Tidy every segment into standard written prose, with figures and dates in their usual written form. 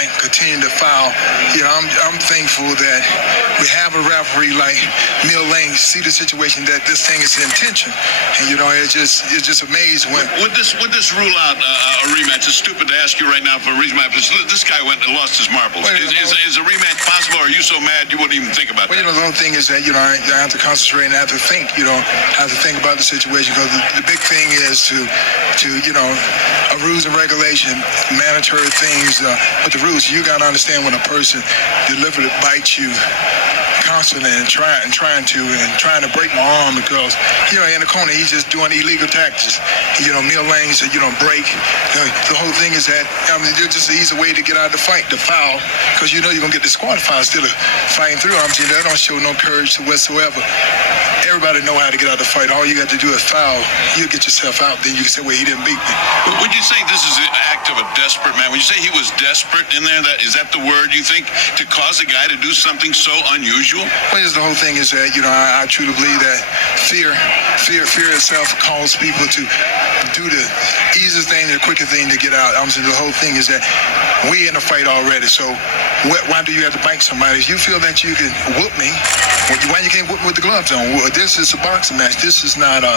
guy continuing to foul. You know, I'm thankful that we have a referee like Mill Lane see the situation that this thing is intention, and you know, it's just amazed when. Would this rule out a rematch? It's stupid to ask you right now for a rematch. This guy went and lost his marbles. Is a rematch possible? Or are you so mad you wouldn't even think about that? You know, the only thing is that, you know, I have to concentrate and I have to think. You know, I have to think about the situation, because the big thing is to you know, rules and regulation, mandatory things. But the rules, you got to understand when a person deliberately bites you constantly and trying to break my arm, because, you know, in the corner he's just doing illegal tactics. You know, Mill Lane said, you know, break. The whole thing is that, I mean, there's just an easy way to get out of the fight, the foul, because you know you're gonna get disqualified still fighting through. I'm saying that don't show no courage whatsoever. Everybody know how to get out of the fight. All you got to do is foul. You get yourself out, then you can say, well, he didn't beat me. Would you say this is an act of a desperate man? Would you say he was desperate in there? Is that the word you think, to cause a guy to do something so unusual? Well, the whole thing is that, you know, I truly believe that fear itself calls people to do the easiest thing, the quickest thing to get out. I'm saying the whole thing is that we in a fight already, so why do you have to bite somebody? If you feel that you can whoop me, why you can't whoop me with the gloves on? This is a boxing match. This is not a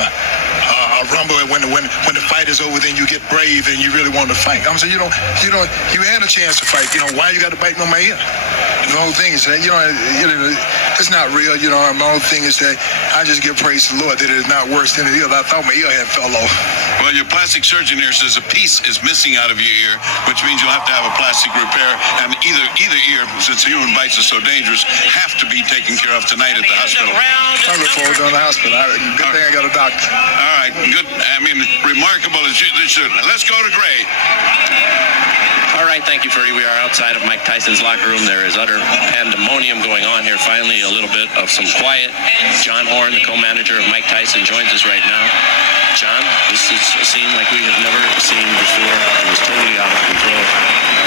rumble. When the fight is over, then you get brave and you really want to fight. I'm saying you had a chance to fight. You know, why you got to bite me on my ear? The whole thing is that, you know, it's not real. You know, my whole thing is that I just give praise to the Lord that it is not worse than it is. I thought my ear had fell off. Well, your plastic surgeon here says a piece is missing out of your ear, which means you'll have to have a plastic repair, and either ear, since human bites are so dangerous, have to be taken care of tonight at the hospital. I look forward to the hospital. Good thing I got a doctor. All right, good. I mean, remarkable as you should. Let's go to Gray. All right, thank you, Ferdy. We are outside of Mike Tyson's locker room. There is utter pandemonium going on here. Finally, a little bit of some quiet. John Horn, the co-manager of Mike Tyson, joins us right now. John, this is a scene like we have never seen before. It was totally out of control.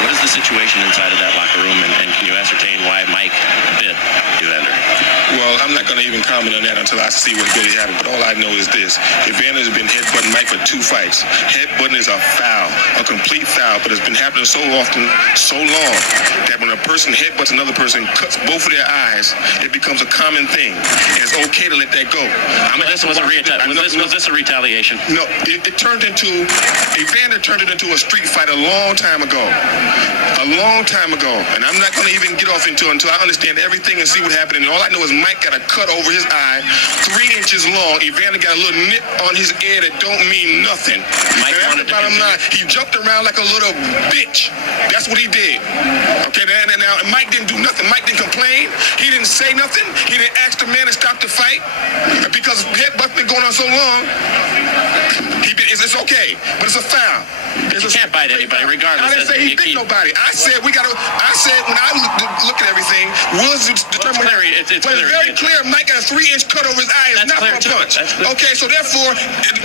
What is the situation inside of that locker room, and can you ascertain why Mike bit Evander? Well, I'm not going to even comment on that until I see what really happened. But all I know is this. Evander has been headbutting Mike for 2 fights. Headbutting is a foul, a complete foul, but it's been happening so often, so long, that when a person headbutts another person, cuts both of their eyes, it becomes a common thing. And it's okay to let that go. Was this a retaliation? No, it turned into, Evander turned it into a street fight a long time ago. A long time ago. And I'm not going to even get off until I understand everything and see what happened. And all I know is Mike got a cut over his eye, 3 inches long. Evander got a little nip on his ear that don't mean nothing. Mike wanted to bottom line, he jumped around like a little bitch. That's what he did. Okay, now Mike didn't do nothing. Mike didn't complain. He didn't say nothing. He didn't ask the man to stop the fight because headbutt's been going on so long. It's okay, but it's a foul. You can't bite anybody, regardless. I didn't say he bit nobody. I said when I look at everything, Will's determined. It's very clear. Mike got a 3-inch cut over his eye. It's not for a punch. Okay, so therefore,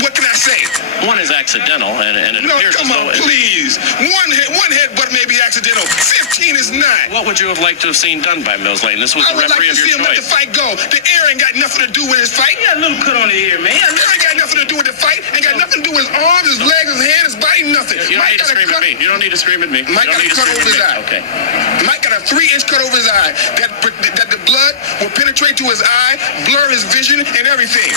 what can I say? One is accidental, and it appears come on, please. One headbutt may be accidental. 15 is not. What would you have liked to have seen done by Mills Lane? This was the referee of your choice. I would like to see him let the fight go. The ear ain't got nothing to do with his fight. He got a little cut on the ear, man. The ear ain't got nothing to do with the fight. Ain't got nothing to do with his arms, his legs, his hand, his body, nothing. You don't need to scream at me. You don't need to scream at me. Mike got a cut over his eye. Okay. Mike got a 3-inch cut over his eye. That the blood will penetrate to his eye, blur his vision, and everything.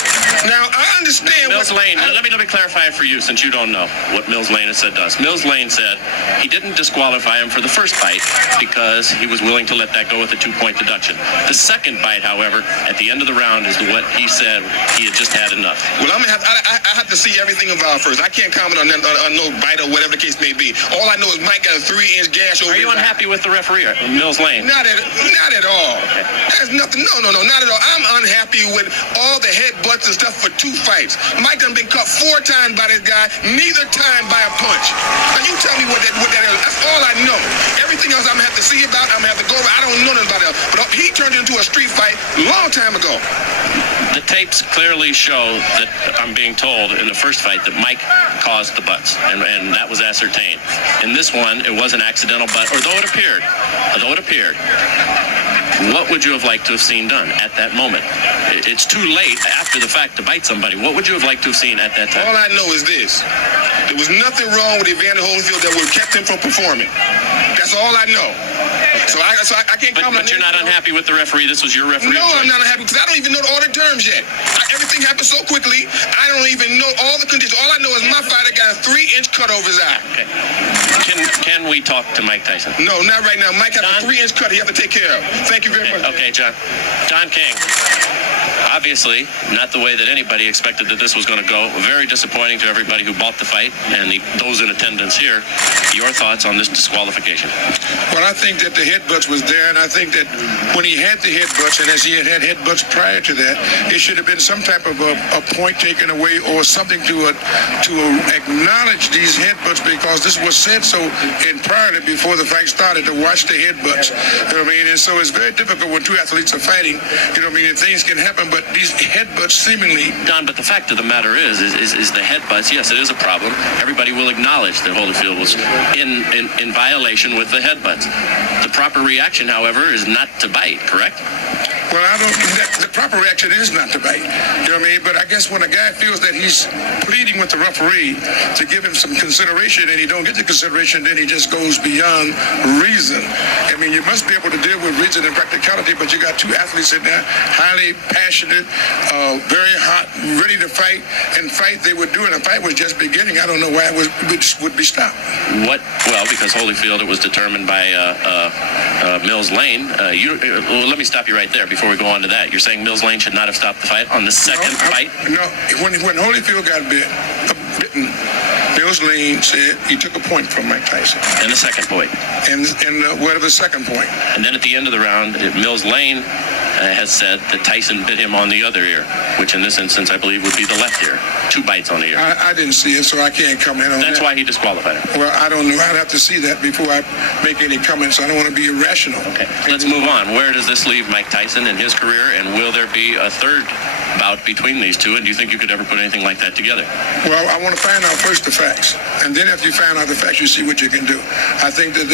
Now, I understand Mills Lane, let me clarify it for you, since you don't know what Mills Lane has said to us. Mills Lane said he didn't disqualify him for the first fight because he was willing to let that go with a 2-point deduction. The second bite, however, at the end of the round is what he said he had just had enough. Well, I have to see everything involved first. I can't comment on no bite or whatever the case may be. All I know is Mike got a 3-inch gash over his eye. Are you unhappy with the referee, Mills Lane? Not at all. Okay. There's nothing. No, not at all. I'm unhappy with all the headbutts and stuff for 2 fights. Mike done been cut 4 times by this guy, neither time by a punch. Now you tell me what that is. That's all I know. Everything else I'm gonna have to see about. I'm gonna have to go over. I don't know nothing about it. But he turned it into a street fight a long time ago. The tapes clearly show that, I'm being told, in the first fight that Mike caused the butts, and that was ascertained. In this one, it was an accidental butt, although it appeared. What would you have liked to have seen done at that moment? It's too late after the fact to bite somebody. What would you have liked to have seen at that time? All I know is this. There was nothing wrong with Evander Holyfield that would have kept him from performing. That's all I know. So I can't comment. But you're not unhappy with the referee. This was your referee. No, I'm not unhappy because I don't even know all the terms yet. Everything happened so quickly. I don't even know all the conditions. All I know is my fighter got a 3-inch cut over his eye. Okay. Can we talk to Mike Tyson? No, not right now. Mike has Don? a 3-inch cut he have to take care of. Thank you very much. Okay, John. John King. Obviously, not the way that anybody expected that this was going to go. Very disappointing to everybody who bought the fight and those in attendance here. Your thoughts on this disqualification? Well, I think that the headbutts was there, and I think that when he had the headbutts, and as he had headbutts prior to that, it should have been some type of a point taken away or something to acknowledge these headbutts, because this was said so in prior before the fight started, to watch the headbutts. You know what I mean? And so it's very difficult when two athletes are fighting. You know what I mean? And things can happen, but these headbutts seemingly... Don, but the fact of the matter is the headbutts, yes, it is a problem. Everybody will acknowledge that Holyfield was in violation with the headbutts. The proper reaction, however, is not to bite, correct? Well, the proper reaction is not to bite. You know what I mean? But I guess when a guy feels that he's pleading with the referee to give him some consideration and he don't get the consideration, then he just goes beyond reason. I mean, you must be able to deal with reason and practicality, but you got two athletes in there, highly passionate, very hot, ready to fight, and fight they were doing. The fight was just beginning. I don't know why it would be stopped. What? Well, because Holyfield, it was determined by Mills Lane. Well, let me stop you right there before we go on to that. You're saying Mills Lane should not have stopped the fight on the second fight? No, when Holyfield got bitten, Mills Lane said he took a point from Mike Tyson. And the second point. And what of the second point? And then at the end of the round, Mills Lane has said that Tyson bit him on the other ear, which in this instance I believe would be the left ear. 2 bites on the ear. I didn't see it, so I can't comment on that. That's why he disqualified him. Well, I don't know. I'd have to see that before I make any comments. I don't want to be irrational. Okay, let's move on. Where does this leave Mike Tyson in his career, and will there be a third bout between these two, and do you think you could ever put anything like that together? Well, I want to find out first the facts, and then after you find out the facts, you see what you can do. I think that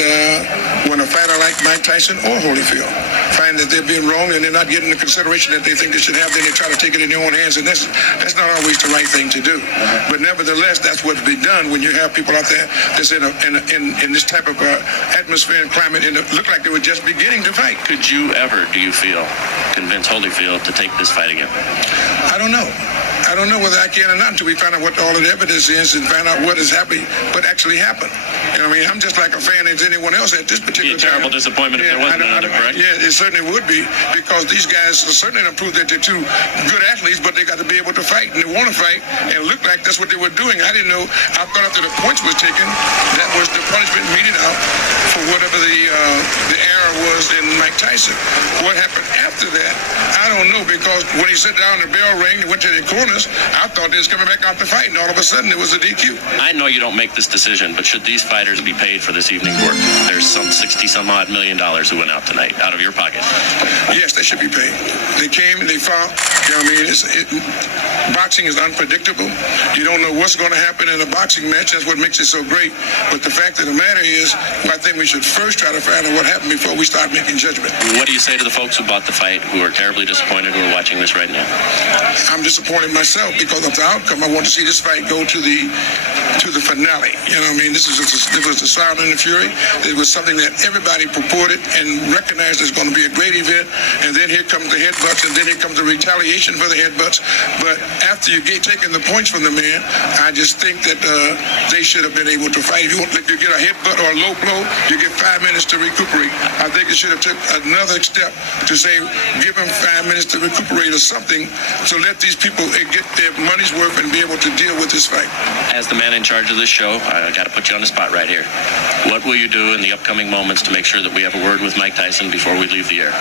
when a fighter like Mike Tyson or Holyfield find that they're being wrong and they're not getting the consideration that they think they should have, then they try to take it in their own hands, and that's not always the right thing to do. But nevertheless, that's what's been done when you have people out there that's in this type of atmosphere and climate, and it looked like they were just beginning to fight. Could you ever, do you feel, convince Holyfield to take this fight again? I don't know. I don't know whether I can or not until we find out what all of the evidence is and find out what is happening, what actually happened. You know what I mean? I'm just like a fan as anyone else at this particular time. Terrible disappointment if there wasn't another, correct? Yeah, it certainly would be, because these guys certainly don't prove that they're two good athletes, but they got to be able to fight, and they want to fight, and it looked like that's what they were doing. I didn't know. I thought after the points was taken, that was the punishment meted out for whatever the error was in Mike Tyson. What happened after that, I don't know, because when he sat down, the bell rang, they went to the corners, I thought they was coming back out to fight, and all of a sudden it was a DQ. I know you don't make this decision, but should these fighters be paid for this evening's work? There's some $60-some-odd million who went out tonight, out of your pocket. Yes, they should be paid. They came and they fought. You know what I mean? Boxing is unpredictable. You don't know what's going to happen in a boxing match. That's what makes it so great. But the fact of the matter is, I think we should first try to find out what happened before we start making judgment. What do you say to the folks who bought the fight, who are terribly disappointed, who are watching this right now? I'm disappointed myself because of the outcome. I want to see this fight go to the finale. You know what I mean? It was the Sound and the Fury. It was something that everybody purported and recognized as going to be a great event. And then here comes the headbutts, and then here comes the retaliation for the headbutts. But after you get taking the points from the man, I just think that they should have been able to fight. If you get a headbutt or a low blow, you get 5 minutes to recuperate. I think it should have took another step to say, give them 5 minutes to recuperate or something, to let these people get their money's worth and be able to deal with this fight. As the man in charge of this show, I got to put you on the spot right here. What will you do in the upcoming moments to make sure that we have a word with Mike Tyson before we leave the air?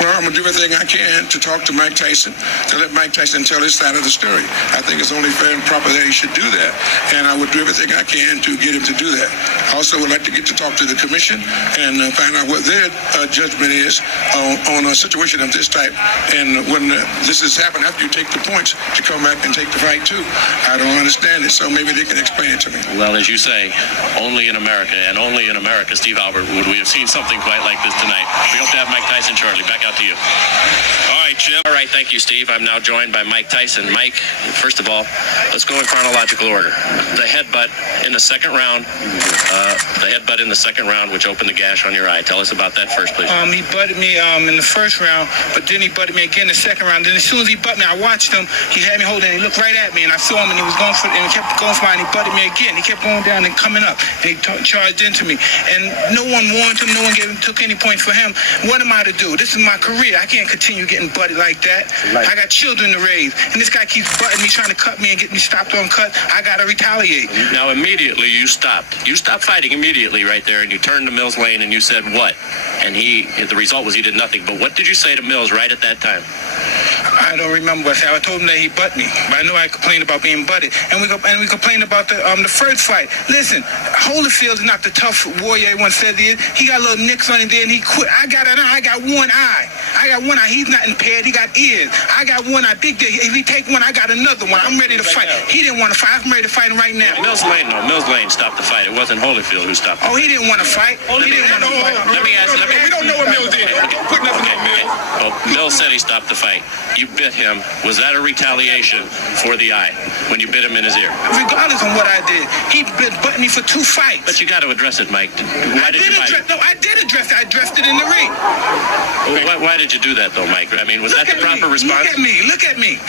Well, I'm going to do everything I can to talk to Mike Tyson, to let Mike Tyson tell his side of the story. I think it's only fair and proper that he should do that, and I would do everything I can to get him to do that. I also would like to get to talk to the commission and find out what their judgment is on a situation of this type. And when this has happened, after you take the points, to come back and take the fight too. I don't understand it, so maybe they can explain it to me. Well, as you say, only in America, and only in America, Steve Steve Albert, would we have seen something quite like this tonight? We hope to have Mike Tyson shortly. Back out to you. All right, Jim. All right, thank you, Steve. I'm now joined by Mike Tyson. Mike, first of all, let's go in chronological order. The headbutt in the second round, which opened the gash on your eye. Tell us about that first, please. He butted me in the first round, but then he butted me again in the second round. Then as soon as he butted me, I watched him. He had me holding. He looked right at me, and I saw him, and he was going for, and he kept going for mine. And he butted me again. He kept going down and coming up, and he charged into me. And no one warned him. No one took any points for him. What am I to do? This is my career. I can't continue getting butted like that. I got children to raise, and this guy keeps butting me, trying to cut me and get me stopped on cut. I gotta retaliate. Now, immediately you stopped. You stopped fighting immediately right there, and you turned to Mills Lane and you said what? And the result was he did nothing. But what did you say to Mills right at that time? I don't remember what I said. I told him that he butt me, but I know I complained about being butted, and we complained about the first fight. Listen, Holyfield is not the tough warrior everyone said he is. He got little nicks on him there, and he quit. I got an eye. I got one eye. He's not impaired. He got ears. I got one eye. Big deal. If he take one, I got another one. I'm ready to fight. He didn't want to fight. I'm ready to fight him right now. Mills Lane stopped the fight. It wasn't Holyfield who stopped it. Oh, he didn't want to fight. Let me ask. We don't know what Mills did. Put nothing on Mills. Well, Mills said he stopped the fight. You bit him. Was that a retaliation for the eye when you bit him in his ear? Regardless of what I did, he butted me for 2 fights. But you got to address it, Mike. Why did you bite him? No, I did address it. I addressed it in the ring. Why did you do that, though, Mike? I mean, was that the proper response? Look at me.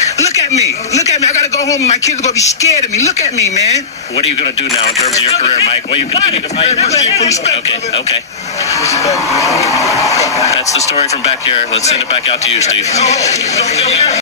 I got to go home and my kids are going to be scared of me. Look at me, man. What are you going to do now in terms of your career, Mike? Will you continue to fight? Okay. That's the story from back here. Let's send it back out to you, Steve.